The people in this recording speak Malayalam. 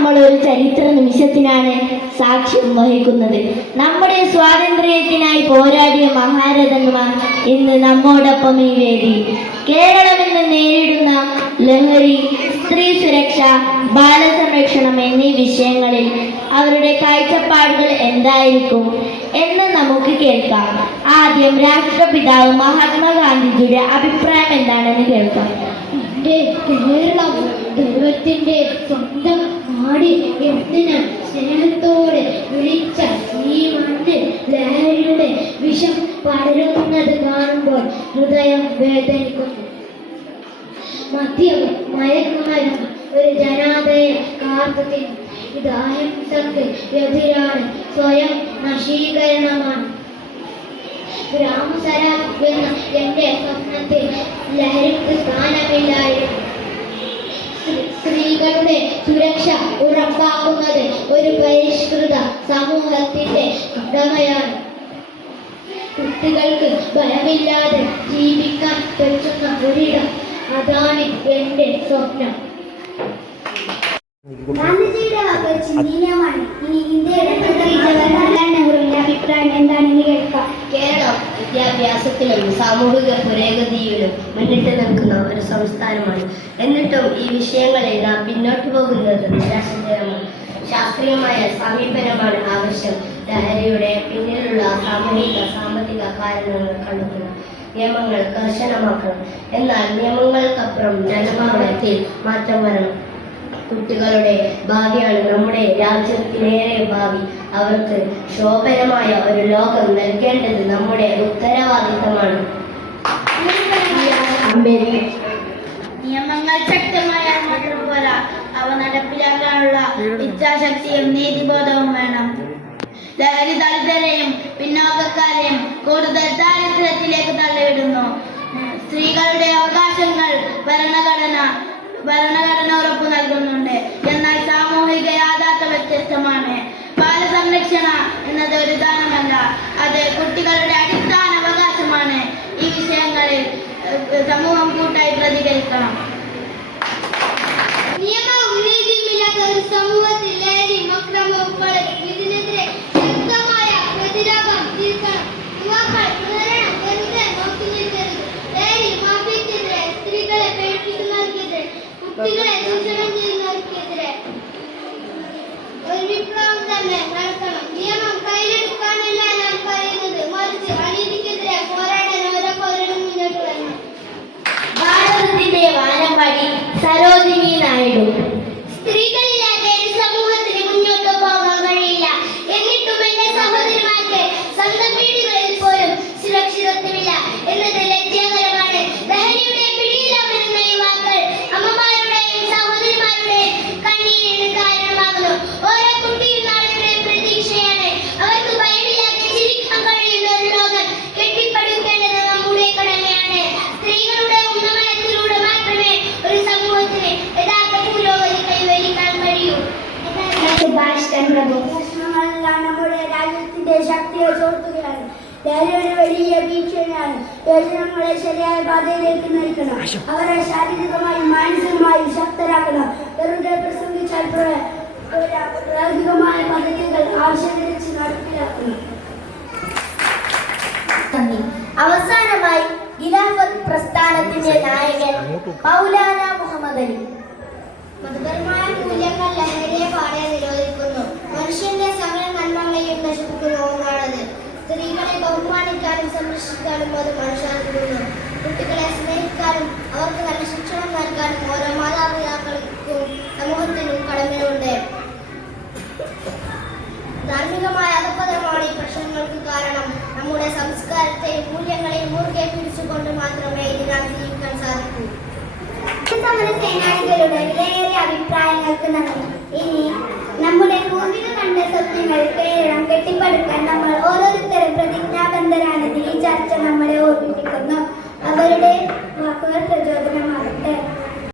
നമ്മൾ ഒരു ചരിത്ര നിമിഷത്തിനാണ് സാക്ഷ്യം വഹിക്കുന്നത്. നമ്മുടെ സ്വാതന്ത്ര്യത്തിനായി പോരാടിയ മഹാരഥന്മാർ ഇന്ന് നമ്മോടൊപ്പം ഈ വേദി. കേരളം ഇന്ന് നേരിടുന്ന ലഹരി സ്ത്രീ സുരക്ഷ ബാലസംരക്ഷണം എന്നീ വിഷയങ്ങളിൽ അവരുടെ കാഴ്ചപ്പാടുകൾ എന്തായിരിക്കും എന്ന് നമുക്ക് കേൾക്കാം. ആദ്യം രാഷ്ട്രപിതാവ് മഹാത്മാഗാന്ധിജിയുടെ അഭിപ്രായം എന്താണെന്ന് കേൾക്കാം. കേരളം ദൈവത്തിന്റെ സ്വന്തം നാടി എന്തിന് സ്നേഹത്തോടെ വിളിച്ച ഈ മണ്ണിൽ ലഹരിയുടെ വിഷം പടരുന്നത് കാണുമ്പോൾ ഹൃദയം വേദനിക്കുന്നു. മദ്യം മയക്കുമരുന്ന് ഒരു ജനാതയെ കാത്തു തിന്നു ഇത് അഹിംസക്ക് എതിരാണ് സ്വയം നശീകരണമാണ്. ഗ്രാമസര എന്ന എന്റെ സ്വപ്നത്തിൽ ലഹരിക്ക് സ്ഥാനമില്ലായിരുന്നു ഉറപ്പാക്കുന്നത് ഒരു പരിഷ്കൃത സമൂഹത്തിന്റെ കടമയാണ്. കുട്ടികൾക്ക് ഭയമില്ലാതെ ജീവിക്കാൻ പറ്റുന്ന ഒരിടം അതാണ് എന്റെ സ്വപ്നം. ഗാന്ധിജിയുടെ വാക്കുകൾ ചിന്തീയമാണ് ഇനി ഇന്ത്യയുടെ വിദ്യാഭ്യാസത്തിലും സാമൂഹിക പുരോഗതിയിലും മുന്നിട്ട് നിൽക്കുന്ന ഒരു സംസ്ഥാനമാണ്. എന്നിട്ടും ഈ വിഷയങ്ങളിൽ നാം പിന്നോട്ട് പോകുന്നത് നിരാശജനകമാണ്. ശാസ്ത്രീയമായ സമീപനമാണ് ആവശ്യം. ലഹരിയുടെ പിന്നിലുള്ള സാമൂഹിക സാമ്പത്തിക കാരണങ്ങൾ കണ്ടെത്തുക. നിയമങ്ങൾ കർശനമാക്കണം. എന്നാൽ നിയമങ്ങൾക്കപ്പുറം ജനമാനത്തിൽ മാറ്റം വരണം. കുട്ടികളുടെ ഭാവിയാണ് നമ്മുടെ രാജ്യത്തിനേറെ ഭാവി. അവർക്ക് ശോഭനമായ ഒരു ലോകം നൽകേണ്ടത് നമ്മുടെ ഉത്തരവാദിത്തമാണ്. നിയമങ്ങൾ ശക്തമായ പോലെ അവ നടപ്പിലാക്കാനുള്ള ഇച്ഛാശക്തിയും നീതിബോധവും വേണം. ലഹരി ദളിതരെയും പിന്നോക്കക്കാരെയും കൂടുതൽ ദാരിദ്ര്യത്തിലേക്ക് തള്ളിവിടുന്നു. സ്ത്രീകളുടെ അവകാശങ്ങൾ ഭരണഘടന ഭരണഘടന ഉറപ്പു നൽകുന്നുണ്ട് എന്നാൽ സാമൂഹിക യാഥാർത്ഥ്യം വ്യത്യസ്തമാണ് ബാലസംരക്ഷണ എന്നത് ഒരു ദാനമല്ല അത് കുട്ടികളുടെ അടിസ്ഥാന അവകാശമാണ്. ഈ വിഷയങ്ങളിൽ സമൂഹം കൂട്ടായി പ്രതികരിക്കണം. നിയമവും നീതിയുമില്ലാത്ത ഒരു സമൂഹത്തിൽ അക്രമവും ഭാരതത്തിന്റെ വാനമ്പാടി രാജ്യത്തിന്റെ ശക്തിയെ ചോർത്തുകയാണ്. ഒരു വലിയ ഭീഷണിയാണ് യോജനങ്ങളെ ശരിയായ പാതയിലേക്ക് നയിക്കണം. അവരെ ശാരീരികമായും മാനസികമായും ശക്തരാക്കണം. വെറുതെ പ്രസംഗിച്ചാൽ പ്ര- പ്ര- പ്രായോഗികമായ പദ്ധതികൾ ആവശ്യമിച്ച് നടപ്പിലാക്കണം. അവസാനമായി ഖിലാഫത്ത് പ്രസ്ഥാനത്തിന്റെ നായകൻ മൗലാന മുഹമ്മദ് അലി. മതപരമായ മൂല്യങ്ങൾ ലഹരിയെ പാടെ നിരോധിക്കുന്നു. മനുഷ്യന്റെ സംരക്ഷിക്കാനും അത് മനുഷ്യാക്കുന്നു കുട്ടികളെ സ്നേഹിക്കാനും അവർക്ക് നല്ല ശിക്ഷണം നൽകാനും ഓരോ മാതാപിതാക്കൾക്കും സമൂഹത്തിനും കടമയുണ്ട്. ധാർമ്മികമായ അധപതനമാണ് ഈ പ്രശ്നങ്ങൾക്ക് കാരണം. നമ്മുടെ സംസ്കാരത്തെയും മൂല്യങ്ങളെയും മുറുകെ പിടിച്ചുകൊണ്ട് മാത്രമേ ഇതിനാൽ ജീവിക്കാൻ സാധിക്കൂ. സേനാനികളുടെ വിലയേറിയ അഭിപ്രായങ്ങൾക്ക് നന്ദി. ഇനി നമ്മുടെ പൂർവിക കണ്ട അവരുടെ വാക്കുകൾ പ്രചോദനമായി